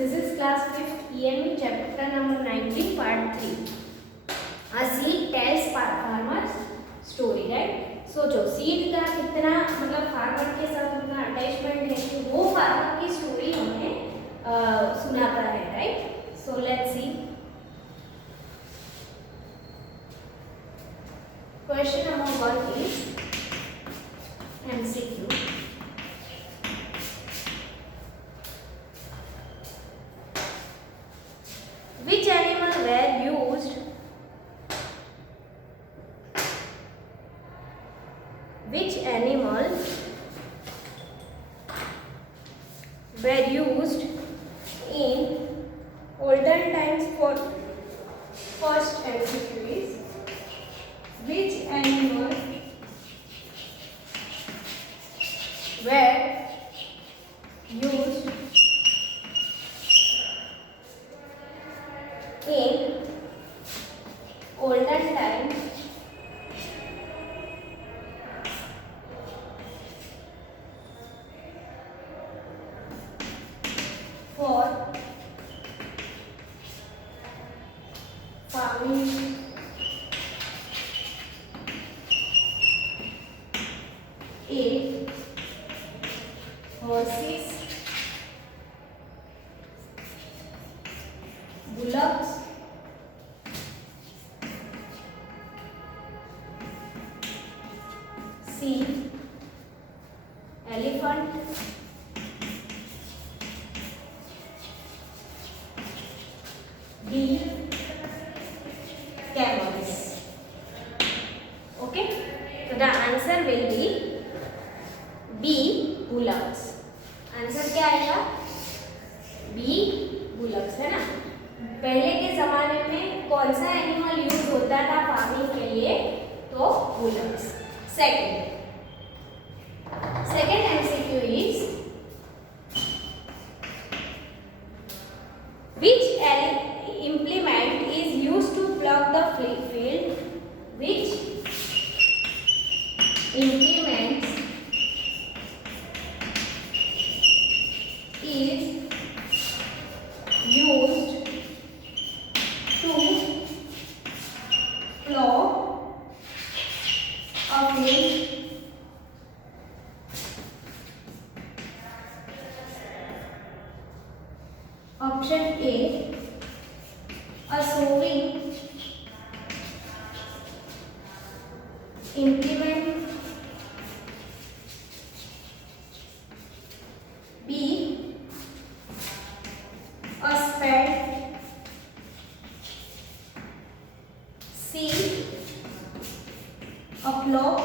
This is class 5th EME chapter number 19 part 3. A seed tells farmer's story, right? सोचो सीड का कितना मतलब फार्मर के साथ उतना अटैचमेंट है कि वो फार्मर की स्टोरी हमें सुनाता है, right? So let's see. Question number 1 is MCQ. Which animals were used in olden times? For first MCQ is which animals were used in olden times for farming? A. Horses, bullocks, C. Elephant, D. Camels. Okay, so the answer will be B. bullocks. Answer क्या आएगा? B. bullocks, है ना? पहले के जमाने में कौन सा एनिमल यूज होता था फार्मिंग के लिए? तो bullocks. Second MCQ is which implement is used to plough the field? Which implements is used to plough a field? Option A, a sowing implement. B, a spade. C, a plough.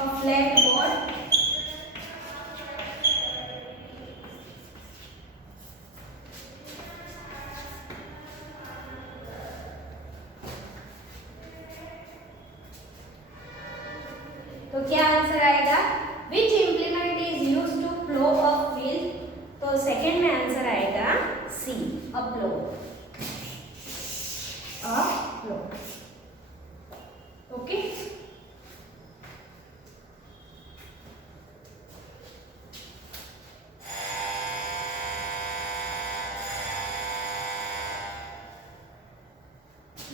A flat board. तो क्या answer आएगा? Which implement is use to plough a field? तो second में answer आएगा C, a plough. A plough. Okay,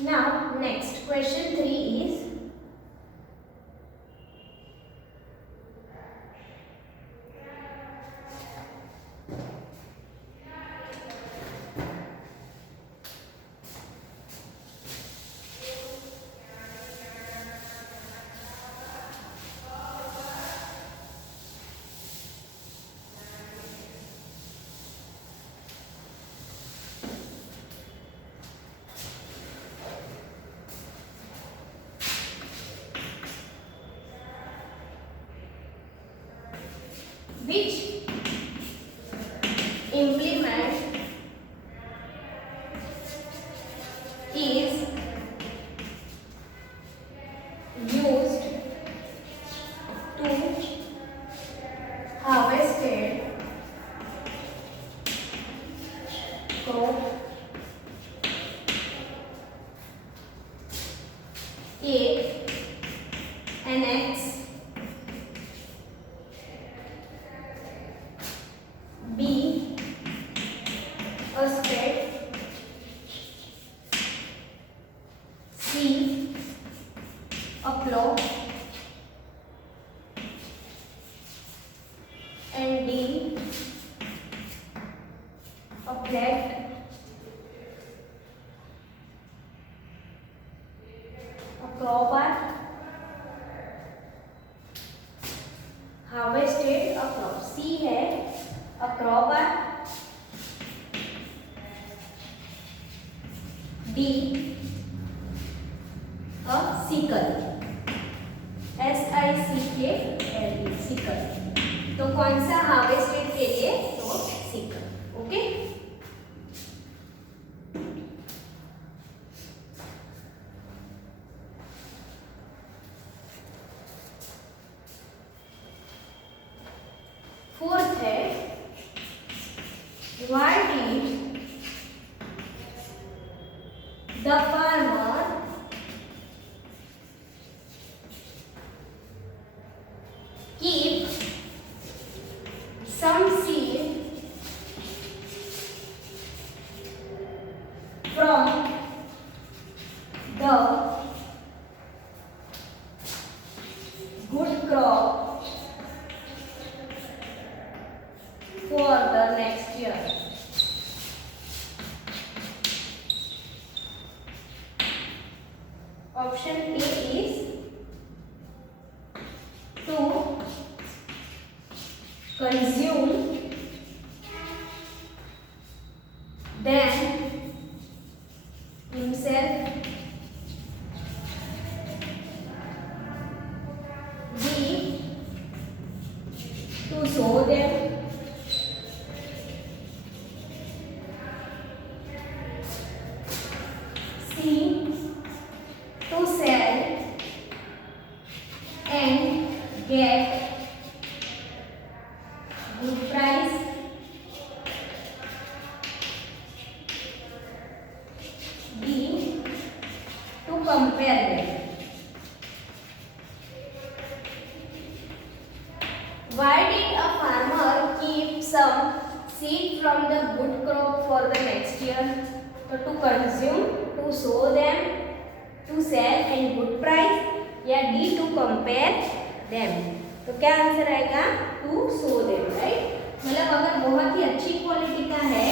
now next question 3 is which implement is used to harvested crop? A, an axe. buffalo, and D, a flat, a crowbar, harvested a crop. C है a crowbar, D a sickle, SICKLE sickle. तो कौन सा हार्वेस्टेड के लिए? तो sickle. Okay. Fourth है why did the farmer keep some seed from the good crop for the next year? Option A is to consume them himself, B to sow them, C to sell and get good price, D to compare them. Why did a farmer keep some seed from the good crop for the next year? तो to consume, to sow them, to sell and good price, या D to compare them. तो क्या answer आएगा? to sow them, right. मतलब अगर बहुत ही अच्छी क्वालिटी का है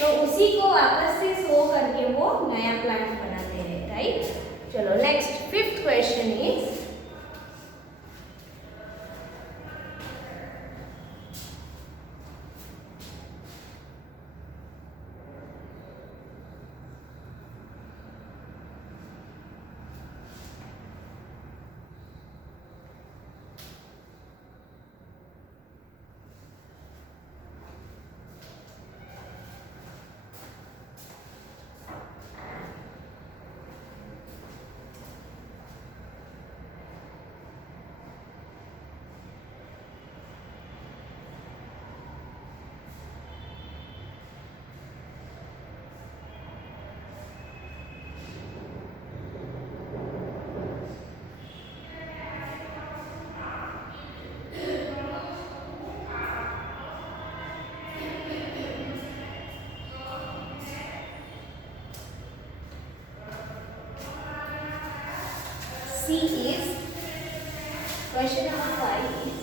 तो उसी को वापस से सो करके वो नया प्लांट बनाते हैं, राइट. चलो next fifth question is C is question number 5 is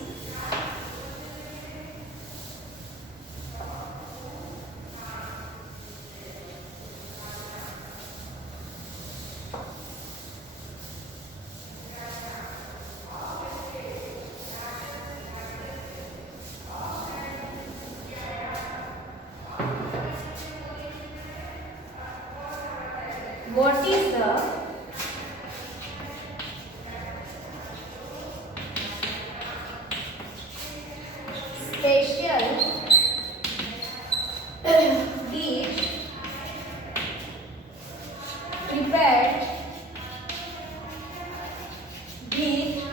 what is the special dish prepared with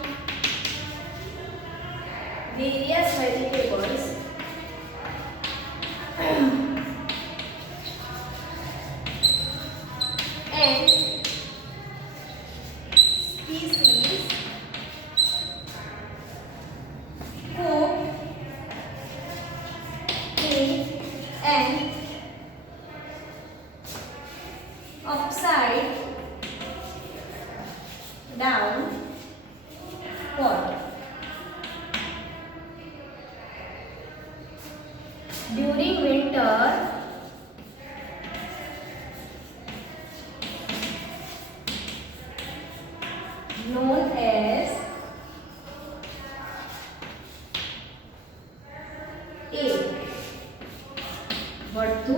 various vegetables and species cooked in an upside down pot. During winter, known as A. Vartu.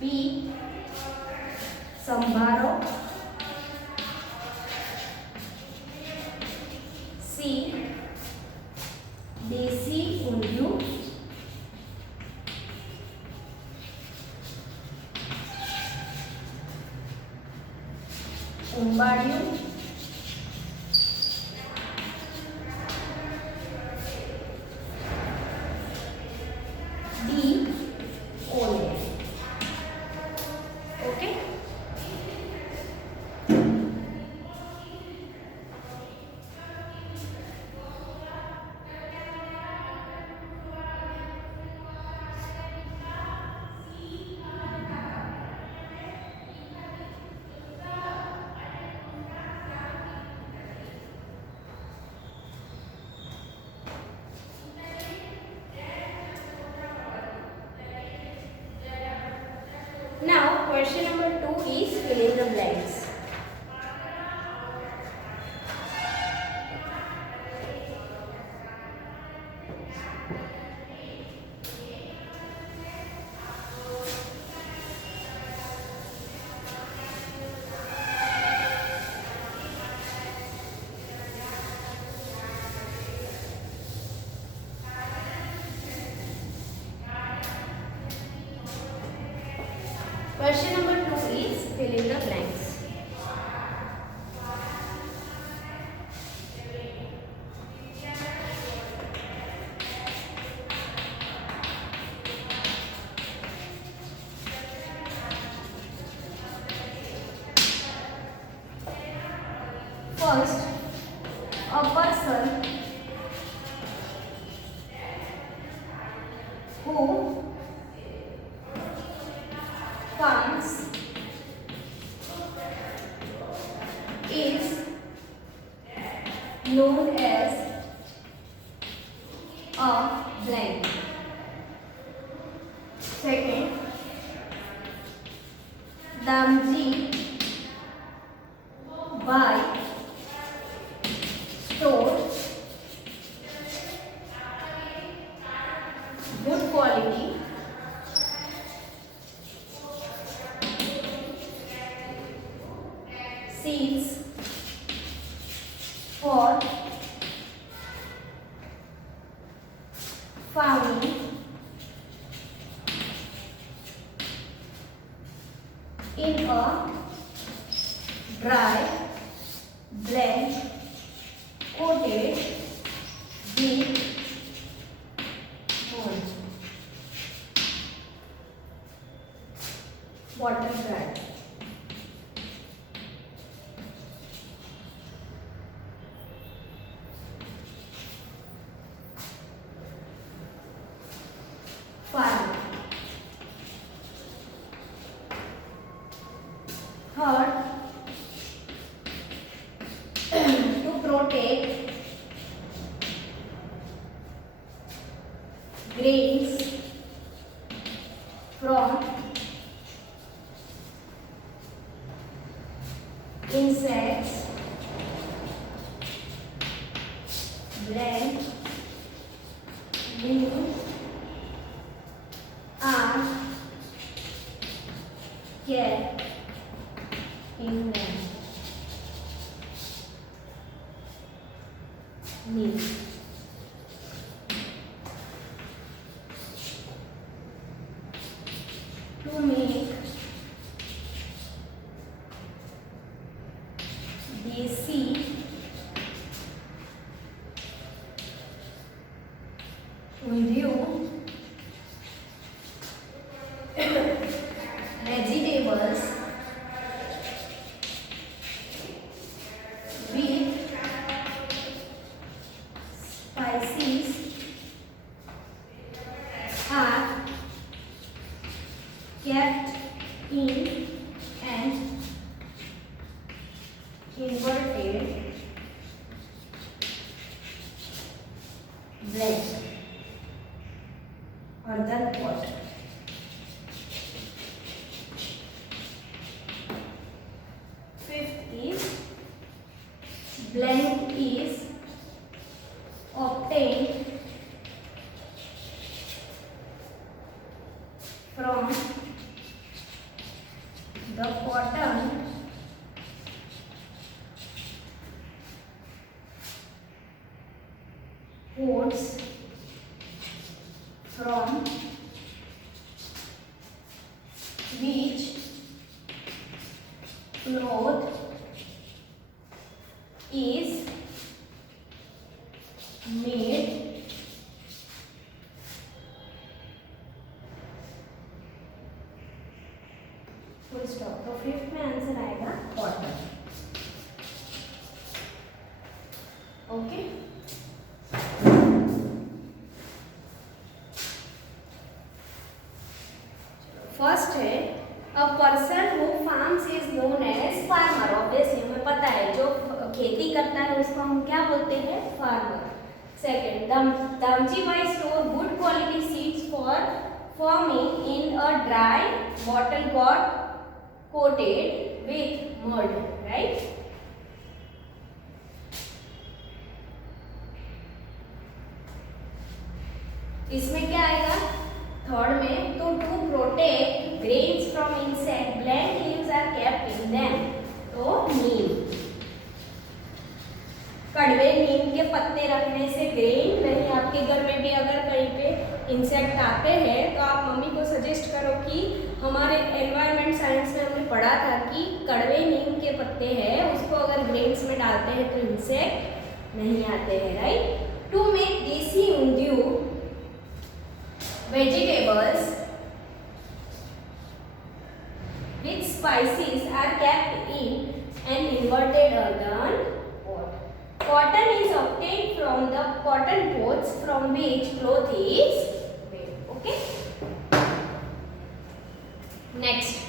B. Sambaro. C. Desi undiyu. Umbadiyu. D. Ole. Okay. Now, question number 2 is fill in the blanks. Question number 2 is fill in the blanks. First, a person who comes is known as a blank. Second, Damji buy store good quality seeds for farming in a dry blend coated with water dry. Farm. Third, to protect grains from insects, blend leaves are kept in them. Leaves. To make desi undiyu vegetables with spices are kept in an inverted blank earthen pot. Fifth is blank is obtained from the cotton pods from which cloth is made full stop. तो fifth में answer आएगा cotton. Okay. First है a person who farms is known as farmer. Obviously हमें पता है जो खेती करता है उसको हम क्या बोलते हैं, farmer. Second, Damji by store good quality seeds for farming in a dry bottle got coated with mud, right? इसमें क्या आएगा थर्ड में, तो to protect grains from insect blank leaves are kept in them. तो नीम, कड़वे नीम के पत्ते रखने से ग्रेन नहीं. आपके घर में भी अगर कहीं पे इंसेक्ट आते हैं तो आप मम्मी को सजेस्ट करो कि हमारे एनवायरनमेंट साइंस में हमने पढ़ा था कि कड़वे नीम के पत्ते हैं उसको अगर ग्रेन्स में डालते हैं तो इंसेक्ट नहीं आते हैं, right. To make desi undhiyu vegetables with spices are kept in an inverted earthen pot. Cotton is obtained from the cotton pods from which cloth is made. Okay. Next.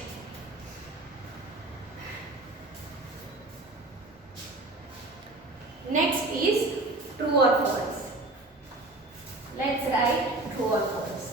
Next is true or false. Let's write true or false.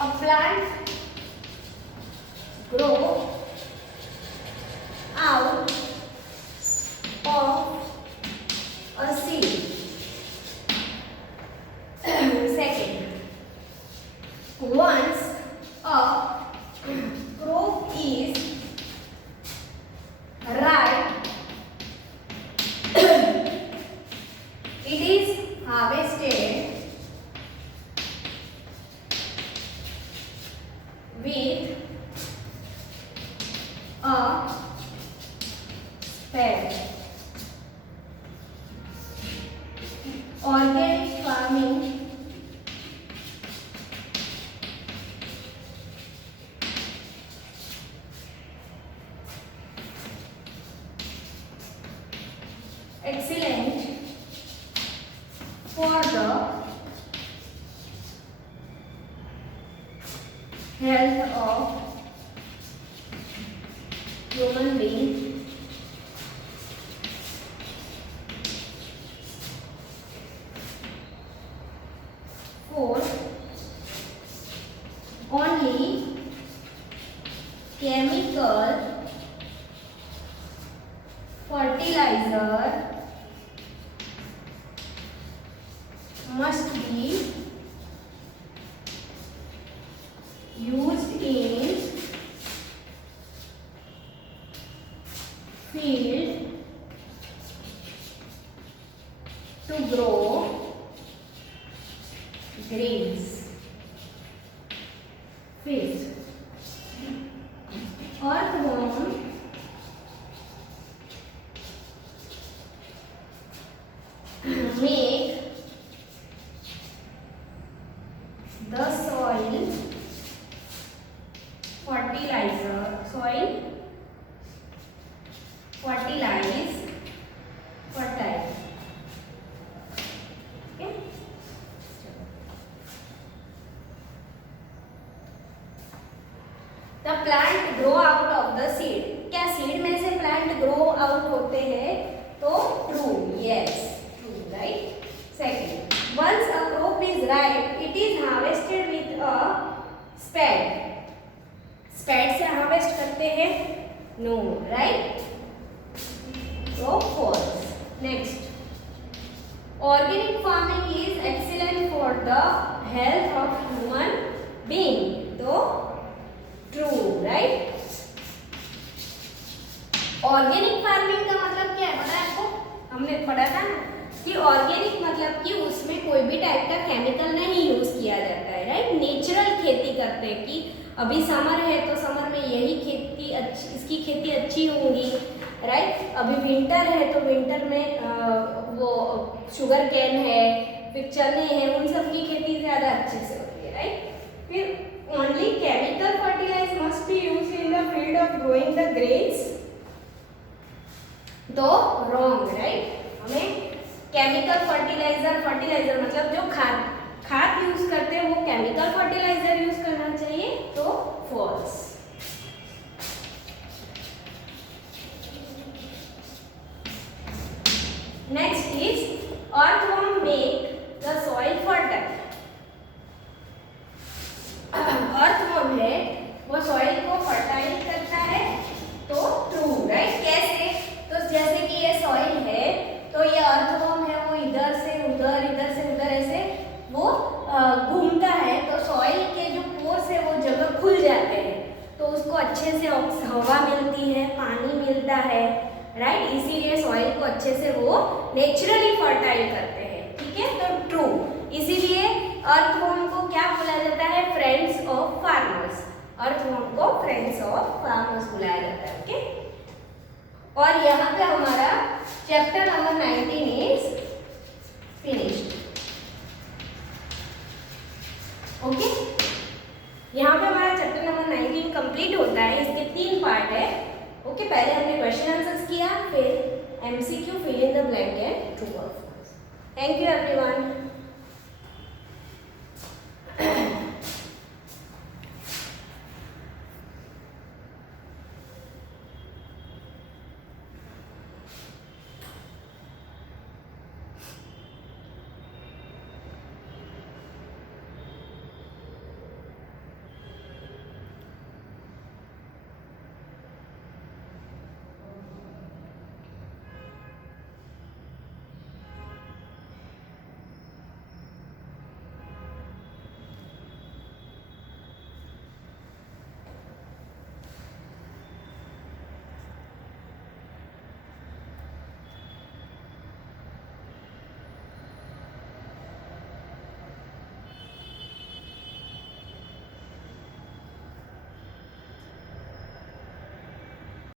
A plant grow out of a seed. Second, once a crop is ripe, it is harvested with a spade. Organic farming excellent for the health of human being. Fourth, only chemical fertilizer must be used in field to grow grains. Fifth, fertilizer, soil fertilize, fertile. Okay. The plant grow out of the seed. क्या सीड में से plant grow out होते हैं? तो true, yes, true, right. Second, once a crop is ripe, it is harvested with a spade. Spade से harvest करते हैं? No, right. So false. Next, organic farming is excellent for the health of human being. तो true, right. Organic farming का मतलब क्या है पता है आपको? हमने पढ़ा था ना कि ऑर्गेनिक मतलब कि उसमें कोई भी टाइप का केमिकल नहीं यूज किया जाता है, राइट. नेचुरल खेती करते हैं कि अभी समर है तो समर में यही खेती अच्छी, इसकी खेती अच्छी होंगी, राइट. अभी विंटर है तो विंटर में वो शुगर केन है, फिर चने हैं, उन सब की खेती ज़्यादा अच्छे से होती है, राइट. फिर only chemical fertilize must be used in the field of growing the grains. तो रॉन्ग, राइट. हमें केमिकल फर्टिलाइजर मतलब जो खाद यूज करते हैं वो केमिकल फर्टिलाइजर यूज करना चाहिए. तो false. Next is earthworm make the soil fertile. earthworm है वो सॉइल को फर्टाइल करता है. तो ट्रू, राइट. कैसे? तो जैसे कि ये सॉइल है तो ये earthworm है वो इधर से उधर ऐसे वो घूमता है तो सॉइल के जो पोर्स है वो जगह खुल जाते हैं तो उसको अच्छे से हवा मिलती है, पानी मिलता है, राइट. इसीलिए सॉइल को अच्छे से वो नेचुरली फर्टाइल करते हैं. ठीक है, तो ट्रू. इसीलिए earthworm को क्या बोला जाता है? Friends of farmers. earthworm को फ्रेंड्स ऑफ फार्मर्स बुलाया जाता है. ओके. और यहाँ पे हमारा chapter number 19 is finished. Okay. यहाँ पे हमारा चैप्टर नंबर 19 कंप्लीट होता है. इसके 3 पार्ट है. ओके. पहले हमने क्वेश्चन आंसर्स किया, फिर MCQ, fill in the blank and true और फॉल्स. Thank you everyone.